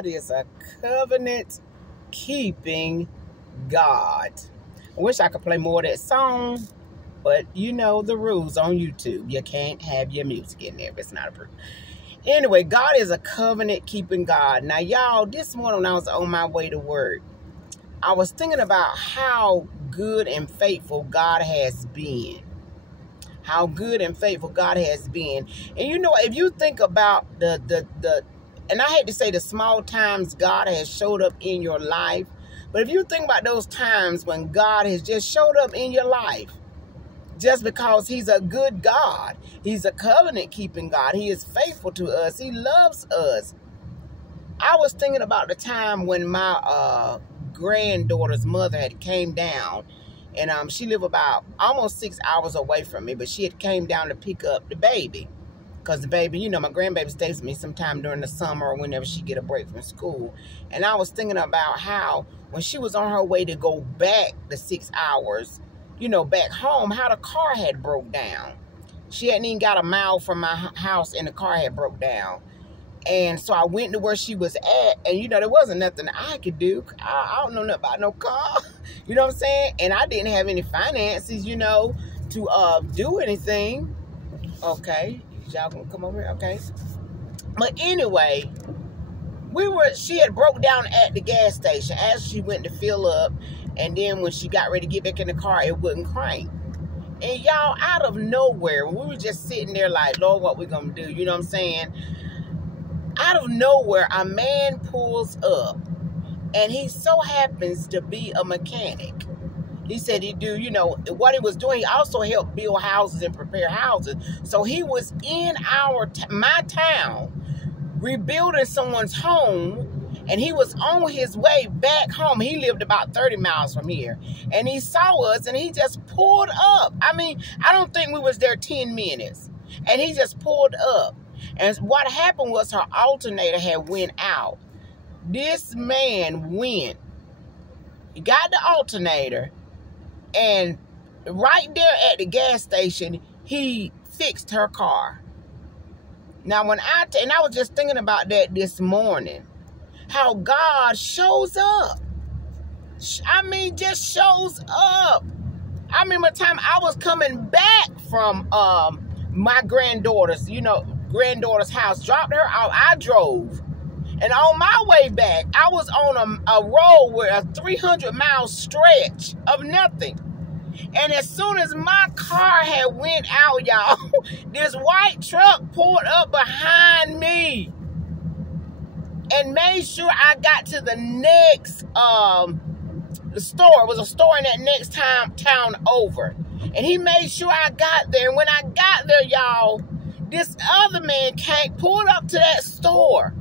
God is a covenant-keeping God. I wish I could play more of that song, but you know the rules on YouTube. You can't have your music in there if it's not approved. Anyway, God is a covenant-keeping God. Now, y'all, this morning when I was on my way to work, I was thinking about how good and faithful God has been. How good and faithful God has been. And you know, if you think about and I hate to say the small times God has showed up in your life, but if you think about those times when God has just showed up in your life, just because he's a good God, he's a covenant-keeping God, he is faithful to us, he loves us. I was thinking about the time when my granddaughter's mother had came down, and she lived about almost 6 hours away from me, but she had came down to pick up the baby. Because the baby, you know, my grandbaby stays with me sometime during the summer or whenever she get a break from school. And I was thinking about how when she was on her way to go back the 6 hours, you know, back home, how the car had broke down. She hadn't even got a mile from my house and the car had broke down. And so I went to where she was at, and, you know, there wasn't nothing I could do. I don't know nothing about no car. You know what I'm saying? And I didn't have any finances, you know, to do anything. Okay. Y'all gonna come over here? Okay. But anyway, she had broke down at the gas station as she went to fill up. And then when she got ready to get back in the car, it wouldn't crank. And y'all, out of nowhere, we were just sitting there like, Lord, what we gonna do? You know what I'm saying? Out of nowhere, a man pulls up, and he so happens to be a mechanic. He said he do, you know, what he was doing, he also helped build houses and prepare houses. So he was in my town, rebuilding someone's home, and he was on his way back home. He lived about 30 miles from here, and he saw us, and he just pulled up. I mean, I don't think we was there 10 minutes, and he just pulled up. And what happened was her alternator had went out. This man went, he got the alternator, and right there at the gas station, he fixed her car. Now, and I was just thinking about that this morning, how God shows up. I mean, just shows up. I remember a time I was coming back from my granddaughter's house, dropped her out, I drove. And on my way back, I was on a road where a 300-mile stretch of nothing. And as soon as my car had went out, y'all, this white truck pulled up behind me and made sure I got to the next the store. It was a store in that next town over. And he made sure I got there. And when I got there, y'all, this other man pulled up to that store.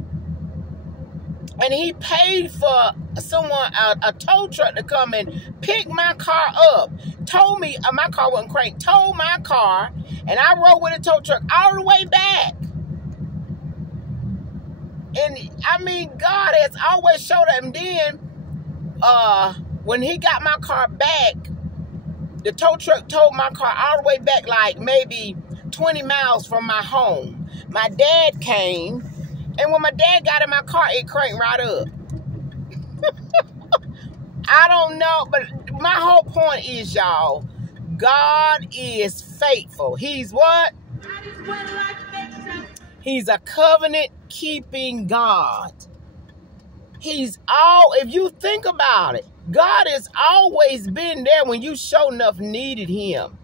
And he paid for someone, a tow truck, to come and pick my car up. Told me my car wasn't cranked. Towed my car. And I rode with a tow truck all the way back. And, I mean, God has always showed up. And then, when he got my car back, the tow truck towed my car all the way back, like maybe 20 miles from my home. My dad came. And when my dad got in my car, it cranked right up. I don't know, but my whole point is, y'all, God is faithful. He's what? He's a covenant-keeping God. If you think about it, God has always been there when you sure enough needed him.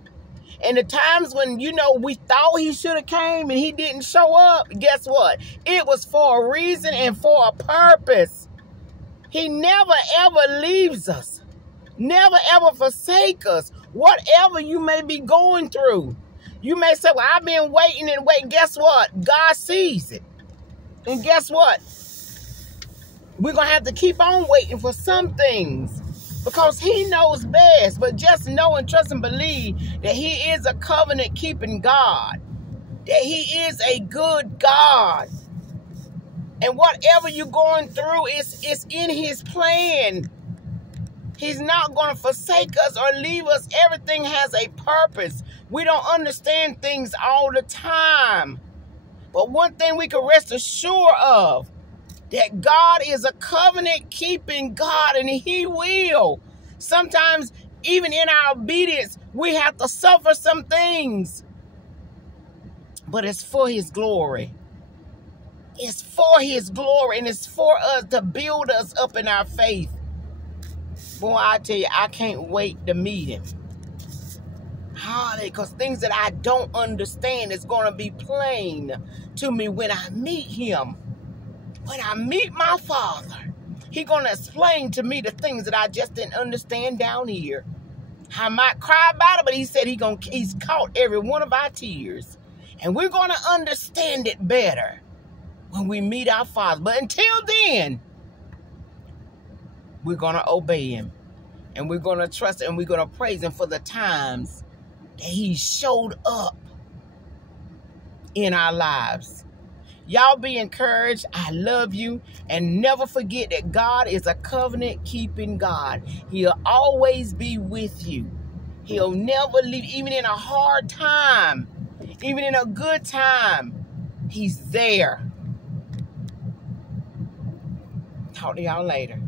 And the times when, you know, we thought he should have came and he didn't show up, guess what? It was for a reason and for a purpose. He never, ever leaves us. Never, ever forsake us. Whatever you may be going through. You may say, well, I've been waiting and waiting. Guess what? God sees it. And guess what? We're going to have to keep on waiting for some things. Because he knows best. But just know and trust and believe that he is a covenant-keeping God. That he is a good God. And whatever you're going through is in his plan. He's not going to forsake us or leave us. Everything has a purpose. We don't understand things all the time. But one thing we can rest assured of, that God is a covenant-keeping God, and he will. Sometimes, even in our obedience, we have to suffer some things. But it's for his glory. It's for his glory, and it's for us to build us up in our faith. Boy, I tell you, I can't wait to meet him. Because things that I don't understand is going to be plain to me when I meet him. When I meet my Father, he's going to explain to me the things that I just didn't understand down here. I might cry about it, but he said he's caught every one of our tears. And we're going to understand it better when we meet our Father. But until then, we're going to obey him. And we're going to trust him, and we're going to praise him for the times that he showed up in our lives. Y'all be encouraged. I love you. And never forget that God is a covenant-keeping God. He'll always be with you. He'll never leave, even in a hard time, even in a good time. He's there. Talk to y'all later.